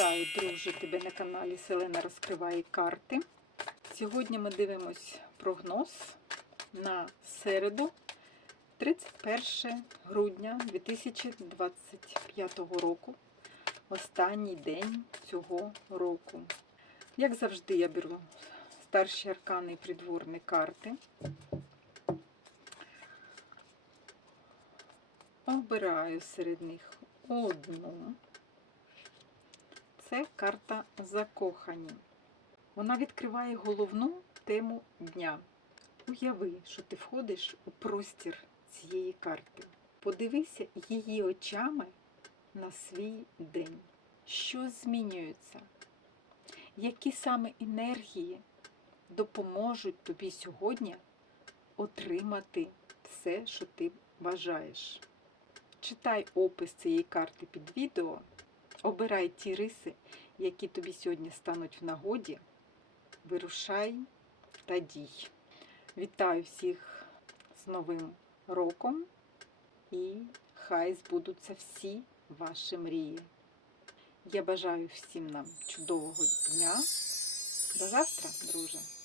Вітаю, друже, тебе на каналі Селена розкриває карти. Сьогодні ми дивимось прогноз на середу, 31 грудня 2025 року, останній день цього року. Як завжди, я беру старші аркани і придворні карти. Обираю серед них одну. Це карта закохані. Вона відкриває головну тему дня. Уяви, що ти входиш у простір цієї карти. Подивися її очами на свій день. Що змінюється? Які саме енергії допоможуть тобі сьогодні отримати все, що ти бажаєш? Читай опис цієї карти під відео. Обирай ті риси, які тобі сьогодні стануть в нагоді. Вирушай та дій. Вітаю всіх з Новим роком і хай збудуться всі ваші мрії. Я бажаю всім нам чудового дня. До завтра, друже!